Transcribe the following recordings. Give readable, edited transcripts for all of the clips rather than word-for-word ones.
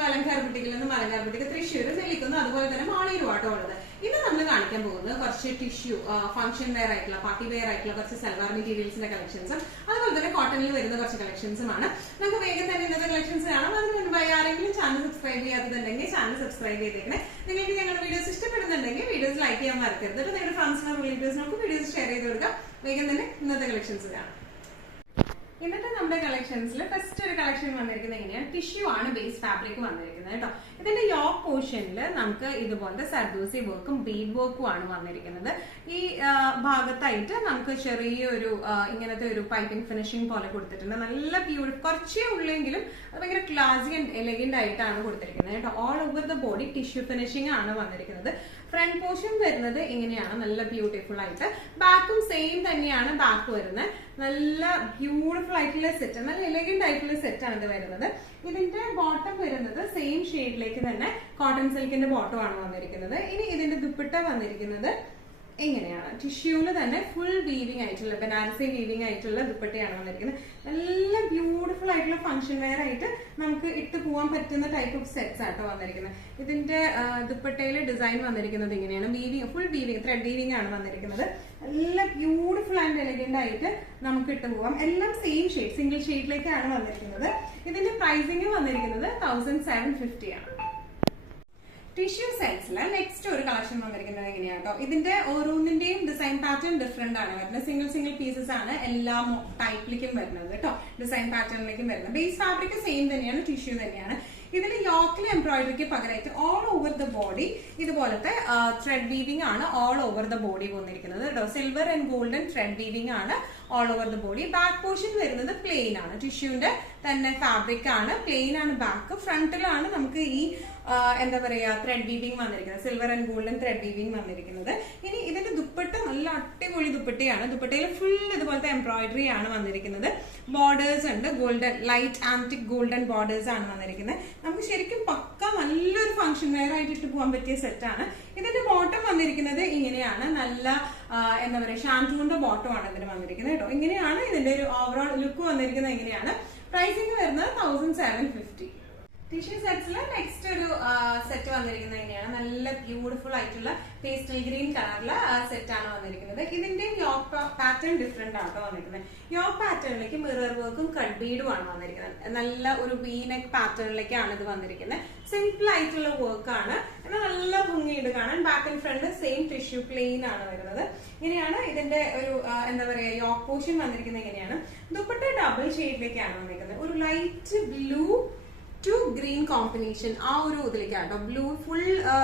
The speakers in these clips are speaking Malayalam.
ടു അലങ്കാർ ബുട്ടിക്കിൽ നിന്നും അലങ്കാർ ബുട്ടിക്ക് തൃശ്ശൂർ നെല്ലിക്കുന്നു അതുപോലെ തന്നെ മാളൂരുവാട്ടോ ഉള്ളത്. ഇന്ന് നമ്മൾ കാണിക്കാൻ പോകുന്നത് കുറച്ച് ടിഷ്യൂ ഫംഗ്ഷൻ വെയർ ആയിട്ടുള്ള പാർട്ടി വെയർ ആയിട്ടുള്ള കുറച്ച് സൽവാർ മെറ്റീരിയൽസിന്റെ കളക്ഷൻസും അതുപോലെ തന്നെ കോട്ടണിൽ വരുന്ന കുറച്ച് കളക്ഷൻസുമാണ്. നമുക്ക് വേഗം തന്നെ ഇന്നത്തെ കളക്ഷൻസ് കാണാം. അതിന് മുൻപായി ആരെങ്കിലും ചാനൽ സബ്സ്ക്രൈബ് ചെയ്യാത്തതുണ്ടെങ്കിൽ ചാനൽ സബ്സ്ക്രൈബ് ചെയ്തേക്കണേ. നിങ്ങൾക്ക് ഞങ്ങളുടെ വീഡിയോസ് ഇഷ്ടപ്പെടുന്നുണ്ടെങ്കിൽ വീഡിയോസ് ലൈക്ക് ചെയ്യാൻ മറക്കരുത്. നിങ്ങളുടെ ഫ്രണ്ട്സിനും റിലേറ്റീവ്സിനൊക്കെ വീഡിയോസ് ഷെയർ ചെയ്ത് കൊടുക്കാം. വേഗം തന്നെ ഇന്നത്തെ കളക്ഷൻസ് കാണാം. ഇന്നത്തെ നമ്മുടെ കളക്ഷൻസിൽ ഫസ്റ്റ് ഒരു കളക്ഷൻ വന്നിരിക്കുന്നത് എങ്ങനെയാണ്, ടിഷ്യൂ ആണ് ബേസ് ഫാബ്രിക് വന്നിരിക്കുന്നത് കേട്ടോ. ഇതിന്റെ യോക്ക് പോർഷനിൽ നമുക്ക് ഇതുപോലത്തെ സർദൂസി വർക്കും ബീഡ് വർക്കും ആണ് വന്നിരിക്കുന്നത്. ഈ ഭാഗത്തായിട്ട് നമുക്ക് ചെറിയൊരു ഇങ്ങനത്തെ ഒരു പൈപ്പിംഗ് ഫിനിഷിംഗ് പോലെ കൊടുത്തിട്ടുണ്ട്. നല്ല ബ്യൂട്ടിഫുൾ, കുറച്ചേ ഉള്ളെങ്കിലും അത് ഭയങ്കര ക്ലാസി ആൻഡ് എലഗന്റ് ആയിട്ടാണ് കൊടുത്തിരിക്കുന്നത് കേട്ടോ. All over the body tissue finishing ആണ് വന്നിരിക്കുന്നത്. ഫ്രണ്ട് പോർഷൻ വരുന്നത് ഇങ്ങനെയാണ്, നല്ല ബ്യൂട്ടിഫുൾ ആയിട്ട്. ബാക്കും സെയിം തന്നെയാണ് ബാക്ക് വരുന്നത്. നല്ല ബ്യൂട്ടിഫുൾ ആയിട്ടുള്ള സെറ്റ്, നല്ല എലഗന്റ് ആയിട്ടുള്ള സെറ്റ് ആണ് ഇത് വരുന്നത്. ഇതിന്റെ ബോട്ടം വരുന്നത് സെയിം ഷെയ്ഡിലേക്ക് തന്നെ കോട്ടൺ സിൽക്കിന്റെ ബോട്ടം ആണ് വന്നിരിക്കുന്നത്. ഇനി ഇതിന്റെ ദുപ്പട്ട വന്നിരിക്കുന്നത് എങ്ങനെയാണ്, ടിഷ്യൂല് തന്നെ ഫുൾ വീവിംഗ് ആയിട്ടുള്ള ബനാറസി വീവിംഗ് ആയിട്ടുള്ള ദുപ്പട്ടയാണ് വന്നിരിക്കുന്നത്. നല്ല ബ്യൂട്ടിഫുൾ ആയിട്ടുള്ള ഫംഗ്ഷൻ വെയർ ആയിട്ട് നമുക്ക് ഇട്ട് പോകാൻ പറ്റുന്ന ടൈപ്പ് ഓഫ് സെറ്റ്സ് ആട്ടോ വന്നിരിക്കുന്നത്. ഇതിന്റെ ദുപ്പട്ടയിലെ ഡിസൈൻ വന്നിരിക്കുന്നത് ഇങ്ങനെയാണ്, weaving full weaving thread weaving ആണ് വന്നിരിക്കുന്നത്. നല്ല ബ്യൂട്ടിഫുൾ ആൻഡ് എലഗന്റ് ആയിട്ട് നമുക്ക് ഇട്ട് പോകാം. എല്ലാം സെയിം ഷെയ്ഡ്, സിംഗിൾ ഷെയ്ഡിലേക്കാണ് വന്നിരിക്കുന്നത്. ഇതിന്റെ പ്രൈസിംഗ് വന്നിരിക്കുന്നത് 1750 ആണ്. ടിഷ്യൂ സെറ്റ്സില് നെക്സ്റ്റ് ഒരു കളക്ഷൻ വന്നിരിക്കുന്നത് എങ്ങനെയാട്ടോ, ഇതിന്റെ ഓരോന്നിന്റെയും ഡിസൈൻ പാറ്റേൺ ഡിഫറെന്റ് ആണ് വരുന്നത്. സിംഗിൾ പീസസ് ആണ് എല്ലാ ടൈപ്പിലേക്കും വരുന്നത് കേട്ടോ, ഡിസൈൻ പാറ്റേണിലേക്കും വരുന്നത്. ബേസ് ഫാബ്രിക് സെയിം തന്നെയാണ്, ടിഷ്യൂ തന്നെയാണ്. ഇതിൽ യോക്കിൽ എംബ്രോയിഡറിക്ക് പകരമായിട്ട് ഓൾ ഓവർ ദ ബോഡി ഇതുപോലത്തെ ത്രെഡ് വീവിംഗ് ആണ് ഓൾ ഓവർ ദ ബോഡി വന്നിരിക്കുന്നത് കേട്ടോ. Silver and golden thread weaving ആണ് all over the body. Back portion വരുന്നത് പ്ലെയിൻ ആണ്, ടിഷ്യൂന്റെ തന്നെ ഫാബ്രിക് ആണ്, പ്ലെയിൻ ആണ് ബാക്ക്. ഫ്രണ്ടിലാണ് നമുക്ക് ഈ എന്താ പറയാ ത്രെഡ് വീവിംഗ് വന്നിരിക്കുന്നത്, silver and golden thread weaving വന്നിരിക്കുന്നത്. ഇനി ഇതിന്റെ ദുപ്പട്ട നല്ല അടിപൊളി ദുപ്പട്ടയാണ്. ദുപ്പട്ടയിൽ ഫുൾ ഇതുപോലത്തെ എംബ്രോയിഡറി ആണ് വന്നിരിക്കുന്നത്. ബോർഡേഴ്സ് ഉണ്ട്, golden light antique golden borders ആണ് വന്നിരിക്കുന്നത്. നമുക്ക് ശരിക്കും പക്ക നല്ലൊരു ഫംഗ്ഷൻ വെയർ ആയിട്ട് ഇട്ട് പോകാൻ പറ്റിയ സെറ്റാണ്. ഇതിന്റെ ബോട്ടം വന്നിരിക്കുന്നത് ഇങ്ങനെയാണ്, നല്ല എന്താ പറയുക ഷാംപൂന്റെ ബോട്ടം ആണ് ഇതിന് വന്നിരിക്കുന്നത് കേട്ടോ. ഇങ്ങനെയാണ് ഇതിന്റെ ഒരു ഓവറോൾ ലുക്ക് വന്നിരിക്കുന്നത്. ഇങ്ങനെയാണ് പ്രൈസിംഗ് വരുന്നത് 1750. ടിഷ്യൂ സെറ്റ്സിൽ നെക്സ്റ്റ് ഒരു സെറ്റ് വന്നിരിക്കുന്നത് എങ്ങനെയാണ്, നല്ല ബ്യൂട്ടിഫുൾ ആയിട്ടുള്ള പേസ്റ്റൽ ഗ്രീൻ കളറിലെ സെറ്റ് ആണ് വന്നിരിക്കുന്നത്. ഇതിന്റെ യോക്ക് പാറ്റേൺ ഡിഫറെന്റ് ആട്ടോ വന്നിരിക്കുന്നത്. യോക്ക് പാറ്റേണിലേക്ക് മിറർ വർക്കും കട്ട് ബീഡും ആണ് വന്നിരിക്കുന്നത്. നല്ല ഒരു വി നെക്ക് പാറ്റേണിലേക്കാണ് ഇത് വന്നിരിക്കുന്നത്. സിമ്പിൾ ആയിട്ടുള്ള വർക്ക് ആണ്, എന്നാൽ നല്ല ഭംഗിയുണ്ട് കാണാൻ. Back and front same tissue plain ആണ് വരുന്നത്. ഇങ്ങനെയാണ് ഇതിന്റെ ഒരു എന്താ പറയാ യോക്ക് പോർഷൻ വന്നിരിക്കുന്നത്. ഇങ്ങനെയാണ് ദുപ്പട്ട ഡബിൾ ഷെയ്ഡിലേക്കാണ് വന്നിരിക്കുന്നത്. ഒരു light blue to green combination, ആ ഒരു ഇതിലേക്കാട്ടോ. ബ്ലൂ ഫുൾ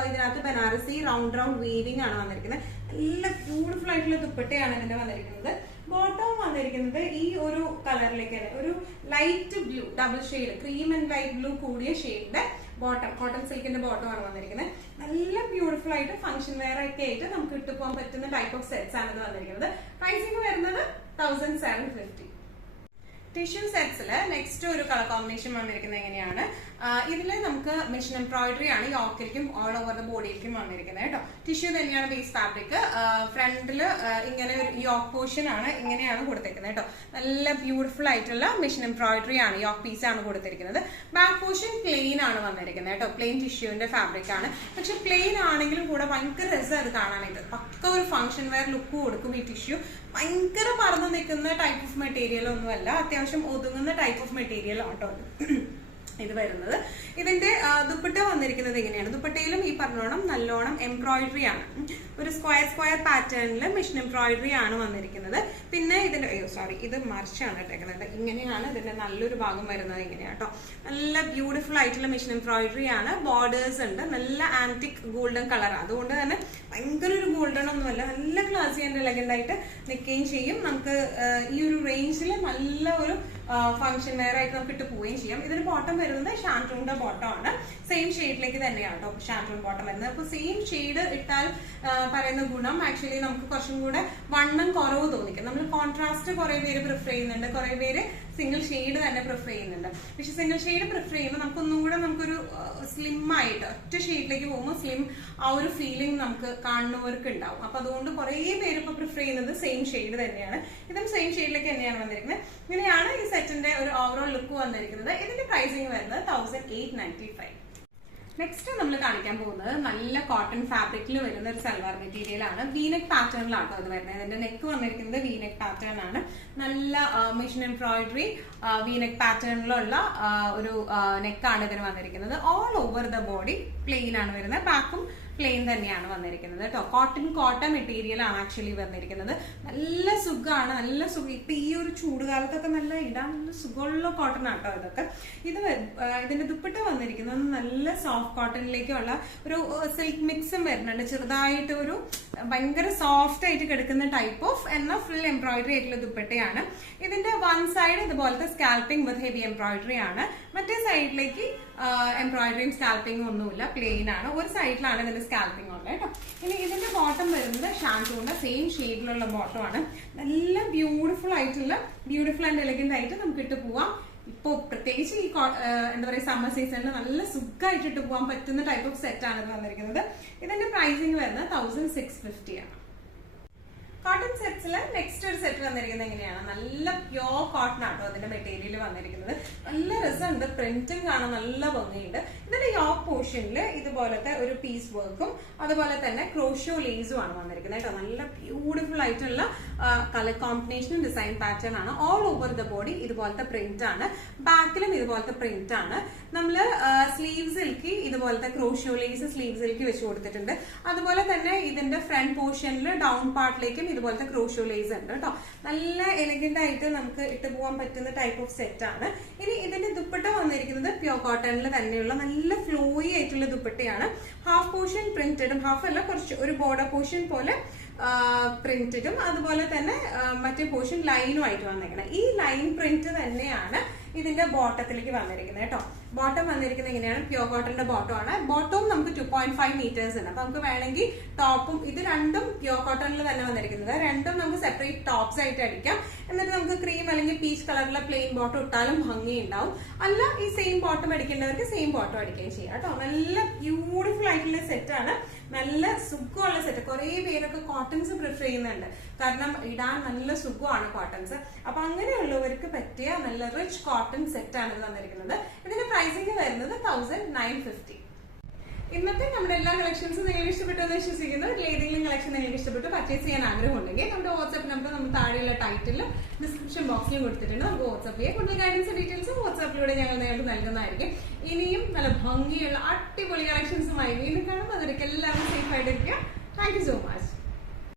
ഇതിനകത്ത് ബനാറസി റൗണ്ട് വീവിംഗ് ആണ് വന്നിരിക്കുന്നത്. നല്ല ബ്യൂട്ടിഫുൾ ആയിട്ടുള്ള ദുപ്പട്ടയാണ് ഇതിന്റെ വന്നിരിക്കുന്നത്. ബോട്ടം വന്നിരിക്കുന്നത് ഈ ഒരു കളറിലേക്കാണ്, ഒരു light blue double shade, cream and light blue കൂടിയ ഷെയ്ഡിന്റെ ബോട്ടം, കോട്ടൺ സിൽക്കിന്റെ ബോട്ടം ആണ് വന്നിരിക്കുന്നത്. നല്ല ബ്യൂട്ടിഫുൾ ആയിട്ട് ഫംഗ്ഷൻ വെയർ ഒക്കെ ആയിട്ട് നമുക്ക് ഇട്ട് പോകാൻ പറ്റുന്ന ടൈപ്പ് ഓഫ് സെറ്റ്സ് ആണ് ഇത് വന്നിരിക്കുന്നത്. പ്രൈസിംഗ് വരുന്നത് 1750. ടിഷ്യൂ സെറ്റ്സില് നെക്സ്റ്റ് ഒരു കളർ കോമ്പിനേഷൻ വന്നിരിക്കുന്നത് എങ്ങനെയാണ്, ഇതില് നമുക്ക് മെഷീൻ എംബ്രോയിഡറി ആണ് യോക്കിലേക്കും ഓൾ ഓവർ ദ ബോഡിയിലേക്കും വന്നിരിക്കുന്നത് കേട്ടോ. ടിഷ്യൂ തന്നെയാണ് ബേസ് ഫാബ്രിക്. ഫ്രണ്ടില് ഇങ്ങനെ ഒരു യോക്ക് പോർഷൻ ആണ് ഇങ്ങനെയാണ് കൊടുത്തിരിക്കുന്നത് കേട്ടോ. നല്ല ബ്യൂട്ടിഫുൾ ആയിട്ടുള്ള മെഷീൻ എംബ്രോയിഡറി ആണ്, യോക്ക് പീസ് ആണ് കൊടുത്തിരിക്കുന്നത്. ബാക്ക് പോർഷൻ പ്ലെയിൻ ആണ് വന്നിരിക്കുന്നത് കേട്ടോ. പ്ലെയിൻ ടിഷ്യൂവിന്റെ ഫാബ്രിക് ആണ്. പക്ഷെ പ്ലെയിൻ ആണെങ്കിലും കൂടെ ഭയങ്കര രസം അത് കാണാനായിട്ട്. പക്ക ഒരു ഫംഗ്ഷൻ വെയർ ലുക്ക് കൊടുക്കും ഈ ടിഷ്യൂ. ഭയങ്കര പറന്ന് നിൽക്കുന്ന ടൈപ്പ് ഓഫ് മെറ്റീരിയൽ ഒന്നുമല്ല, അത്യാവശ്യം ഒതുങ്ങുന്ന ടൈപ്പ് ഓഫ് മെറ്റീരിയൽ ആട്ടോ ഇത് വരുന്നത്. ഇതിന്റെ ദുപ്പട്ട വന്നിരിക്കുന്നത് എങ്ങനെയാണ്, ദുപ്പട്ടയിലും ഈ പറഞ്ഞോണം നല്ലോണം എംബ്രോയിഡറി ആണ്. ഒരു സ്ക്വയർ പാറ്റേണിൽ മെഷീൻ എംബ്രോയിഡറി ആണ് വന്നിരിക്കുന്നത്. പിന്നെ ഇതിന്റെ ഇത് മറിച്ചാണ് ഇട്ടേക്കുന്നത്. ഇങ്ങനെയാണ് ഇതിന്റെ നല്ലൊരു ഭാഗം വരുന്നത്. ഇങ്ങനെയാട്ടോ, നല്ല ബ്യൂട്ടിഫുൾ ആയിട്ടുള്ള മെഷീൻ എംബ്രോയിഡറി ആണ്. ബോർഡേഴ്സ് ഉണ്ട്, നല്ല ആന്റിക് ഗോൾഡൻ കളർ, അതുകൊണ്ട് തന്നെ ഭയങ്കര ഒരു ഗോൾഡൻ ഒന്നുമല്ല, നല്ല ക്ലാസി ആൻഡ് എലഗന്റ് ആയിട്ട് നിൽക്കുകയും ചെയ്യും. നമുക്ക് ഈ ഒരു റേഞ്ചിൽ നല്ല ഒരു ഫംഗ്ഷൻ വെയർ ആയിട്ട് നമുക്ക് ഇട്ട് പോവുകയും ചെയ്യാം. ഇതിന് ബോട്ടം വരുന്നത് ഷാൻറ്റൂണിന്റെ ബോട്ടം ആണ്, സെയിം ഷെയ്ഡിലേക്ക് തന്നെയാണ് കേട്ടോ ഷാൻറ്റൂൺ ബോട്ടം വരുന്നത്. അപ്പൊ സെയിം ഷെയ്ഡ് ഇട്ടാൽ പറയുന്ന ഗുണം ആക്ച്വലി നമുക്ക് കുറച്ചും കൂടെ വണ്ണം കുറവ് തോന്നിക്കും. നമ്മൾ കോൺട്രാസ്റ്റ് കുറെ പേര് പ്രിഫർ ചെയ്യുന്നുണ്ട്, കുറെ പേര് സിംഗിൾ ഷെയ്ഡ് തന്നെ പ്രിഫർ ചെയ്യുന്നുണ്ട്. പക്ഷെ സിംഗിൾ ഷെയ്ഡ് പ്രിഫർ ചെയ്യുമ്പോൾ നമുക്കൊന്നും കൂടെ നമുക്കൊരു സ്ലിം ആയിട്ട് ഒറ്റ ഷെയ്ഡിലേക്ക് പോകുമ്പോൾ സ്ലിം ആ ഒരു ഫീലിംഗ് നമുക്ക് കാണുന്നവർക്ക് ഉണ്ടാവും. അപ്പൊ അതുകൊണ്ട് കുറെ പേര് ഇപ്പൊ പ്രിഫർ ചെയ്യുന്നത് സെയിം ഷെയ്ഡ് തന്നെയാണ്. ഇതും സെയിം ഷെയ്ഡിലേക്ക് തന്നെയാണ് വന്നിരിക്കുന്നത്. ഇങ്ങനെയാണ് ഈ സെറ്റിന്റെ ഒരു ഓവറോൾ ലുക്ക് വന്നിരിക്കുന്നത്. ഇതിന്റെ പ്രൈസിങ് വരുന്നത് 1895. നെക്സ്റ്റ് നമ്മൾ കാണിക്കാൻ പോകുന്നത് നല്ല കോട്ടൺ ഫാബ്രിക്കിൽ വരുന്ന ഒരു സൽവാർ മെറ്റീരിയൽ ആണ്. വീനെക്ക് പാറ്റേണിലാണ് അത് വരുന്നത്. ഇതിന്റെ നെക്ക് വന്നിരിക്കുന്നത് വീനെക്ക് പാറ്റേൺ ആണ്. നല്ല മെഷീൻ എംബ്രോയിഡറി വീനെക്ക് പാറ്റേണിലുള്ള ഒരു നെക്കാണ് ഇതിന് വന്നിരിക്കുന്നത്. All over the body plain ആണ് വരുന്നത്. ബാക്കും പ്ലെയിൻ തന്നെയാണ് വന്നിരിക്കുന്നത് കേട്ടോ. കോട്ടൺ മെറ്റീരിയൽ ആണ് ആക്ച്വലി വന്നിരിക്കുന്നത്. നല്ല സുഖമാണ്, നല്ല സുഖം. ഇപ്പൊ ഈ ഒരു ചൂടുകാലത്തൊക്കെ നല്ല ഇടാൻ നല്ല സുഖമുള്ള കോട്ടൺ ആട്ടോ ഇതൊക്കെ. ഇതിന്റെ ദുപ്പട്ട വന്നിരിക്കുന്നത് നല്ല സോഫ്റ്റ് കോട്ടണിലേക്കുള്ള ഒരു സിൽക്ക് മിക്സും വരുന്നുണ്ട്. ചെറുതായിട്ട് ഒരു ഭയങ്കര സോഫ്റ്റ് ആയിട്ട് കിടക്കുന്ന ടൈപ്പ് ഓഫ് എന്നാൽ ഫുൾ എംബ്രോയിഡറി ആയിട്ടുള്ള ദുപ്പട്ടയാണ്. ഇതിന്റെ വൺ സൈഡ് ഇതുപോലത്തെ സ്കാൽപ്പിംഗ് വിത്ത് ഹെവി എംബ്രോയിഡറി ആണ്. മറ്റേ സൈഡിലേക്ക് എംബ്രോയിഡറിയും സ്കാൽപ്പിംഗും ഒന്നുമില്ല, പ്ലെയിൻ ആണ്. ഒരു സൈഡിലാണ് ഇതിന്റെ സ്കാൽപ്പിംഗ് ഉള്ളത് കേട്ടോ. ഇനി ഇതിന്റെ ബോട്ടം വരുന്നത് ഷാൻറ്റൂണിന്റെ സെയിം ഷെയ്ഡിലുള്ള ബോട്ടം ആണ്. നല്ല ബ്യൂട്ടിഫുൾ ആൻഡ് എലഗന്റ് ആയിട്ട് നമുക്ക് ഇട്ട് പോവാം. ഇപ്പൊ പ്രത്യേകിച്ച് ഈ എന്താ പറയുക സമ്മർ സീസണിൽ നല്ല സുഖമായിട്ട് ഇട്ട് പോകാൻ പറ്റുന്ന ടൈപ്പ് ഓഫ് സെറ്റ് ആണ് ഇത് വന്നിരിക്കുന്നത്. ഇതിന്റെ പ്രൈസിങ് വരുന്നത് 1650 ആണ്. കോട്ടൺ സെറ്റ്സിൽ നെക്സ്റ്റ് ഒരു സെറ്റ് വന്നിരിക്കുന്നത് എങ്ങനെയാണ്? നല്ല പ്യോർ കോട്ടൺ ആട്ടോ അതിന്റെ മെറ്റീരിയൽ വന്നിരിക്കുന്നത്. നല്ല രസമുണ്ട്, പ്രിന്റും കാണാൻ നല്ല ഭംഗിയുണ്ട്. ഇതിന്റെ യോക്ക് പോർഷനിൽ ഇതുപോലത്തെ ഒരു പീസ് വർക്കും അതുപോലെ തന്നെ ക്രോഷോ ലേസും ആണ് വന്നിരിക്കുന്നത് കേട്ടോ. നല്ല ബ്യൂട്ടിഫുൾ ആയിട്ടുള്ള കളർ കോമ്പിനേഷനും ഡിസൈൻ പാറ്റേൺ ആണ്. ഓൾ ഓവർ ദ ബോഡി ഇതുപോലത്തെ പ്രിന്റ് ആണ്. ബാക്കിലും ഇതുപോലത്തെ പ്രിന്റ് ആണ്. നമ്മള് സ്ലീവ്സിലേക്ക് ഇതുപോലത്തെ ക്രോഷോ ലേസ് സ്ലീവ്സിലേക്ക് വെച്ച് കൊടുത്തിട്ടുണ്ട്. അതുപോലെ തന്നെ ഇതിന്റെ ഫ്രണ്ട് പോർഷനിൽ ഡൗൺ പാർട്ടിലേക്കും ഇതുപോലത്തെ ക്രോഷോ ലേസ് ഉണ്ട് കേട്ടോ. നല്ല എലഗന്റ് ആയിട്ട് നമുക്ക് ഇട്ട് പോകാൻ പറ്റുന്ന ടൈപ്പ് ഓഫ് സെറ്റ് ആണ്. ഇനി ഇതിന്റെ ദുപ്പട്ട വന്നിരിക്കുന്നത് പ്യോർ കോട്ടണിൽ തന്നെയുള്ള നല്ല ഫ്ലോയി ആയിട്ടുള്ള ദുപ്പട്ടയാണ്. ഹാഫ് പോർഷൻ പ്രിന്റഡും, ഹാഫ് അല്ല കുറച്ച് ഒരു ബോർഡർ പോർഷൻ പോലെ പ്രിന്റഡും അതുപോലെ തന്നെ മറ്റേ പോർഷൻ ലൈനും ആയിട്ട് വന്നിരിക്കുന്നത്. ഈ ലൈൻ പ്രിന്റ് തന്നെയാണ് ഇതിന്റെ ബോട്ടത്തിലേക്ക് വന്നിരിക്കുന്നത് കേട്ടോ. ബോട്ടം വന്നിരിക്കുന്നത് എങ്ങനെയാണ്? പ്യോർ കോട്ടന്റെ ബോട്ടം ആണ്. ബോട്ടവും നമുക്ക് 2.5 മീറ്റേഴ്സ് ഉണ്ട്. അപ്പൊ നമുക്ക് വേണമെങ്കിൽ ടോപ്പും, ഇത് രണ്ടും പ്യോർ കോട്ടണിൽ തന്നെ വന്നിരിക്കുന്നത്. രണ്ടും നമുക്ക് സെപ്പറേറ്റ് ടോപ്സ് ആയിട്ട് അടിക്കാം. എന്നിട്ട് നമുക്ക് ക്രീം അല്ലെങ്കിൽ പീച്ച് കളറിലെ പ്ലെയിൻ ബോട്ടം ഇട്ടാലും ഭംഗി ഉണ്ടാവും. അല്ല ഈ സെയിം ബോട്ടം അടിക്കേണ്ടവർക്ക് സെയിം ബോട്ടം അടിക്കുകയും ചെയ്യാം കേട്ടോ. നല്ല ബ്യൂട്ടിഫുൾ ആയിട്ടുള്ള സെറ്റ് ആണ്. നല്ല സുഖമുള്ള സെറ്റ്. കുറെ പേരൊക്കെ കോട്ടൺസ് പ്രിഫർ ചെയ്യുന്നുണ്ട്, കാരണം ഇടാൻ നല്ല സുഖമാണ് കോട്ടൺസ്. അപ്പൊ അങ്ങനെയുള്ളവർക്ക് പറ്റിയ നല്ല റിച്ച് കോട്ടൺ സെറ്റ് ആണ് ഇത് വന്നിരിക്കുന്നത്. ഇതിന്റെ പ്രൈസിംഗ് വരുന്നത് 1950. ഇന്നത്തെ നമ്മുടെ എല്ലാ കളക്ഷൻസും നിങ്ങൾക്ക് ഇഷ്ടപ്പെട്ടു എന്ന് വിശ്വസിക്കുന്നു. ഏതെങ്കിലും കളക്ഷൻ നിങ്ങൾക്ക് ഇഷ്ടപ്പെട്ടു പർച്ചേസ് ചെയ്യാൻ ആഗ്രഹമുണ്ടെങ്കിൽ നമ്മുടെ വാട്സ്ആപ്പ് നമ്പർ നമ്മൾ താഴെയുള്ള ടൈറ്റിലും ഡിസ്ക്രിപ്ഷൻ ബോക്സിലും കൊടുത്തിട്ടുണ്ട്. നമുക്ക് വാട്സ്ആപ്പ് ചെയ്യാം. കൂടുതൽ ഗൈഡൻസ് ഡീറ്റെയിൽസും വാട്സ്ആപ്പിലൂടെ ഞങ്ങൾ നിങ്ങൾക്ക് നൽകുന്നതായിരിക്കും. ഇനിയും നല്ല ഭംഗിയുള്ള അടിപൊളി കളക്ഷൻസുമായി വീണ്ടും കാണും. അതൊരിക്കൽ എല്ലാവരും സേഫ് ആയിട്ടിരിക്കുക. Thank you so much.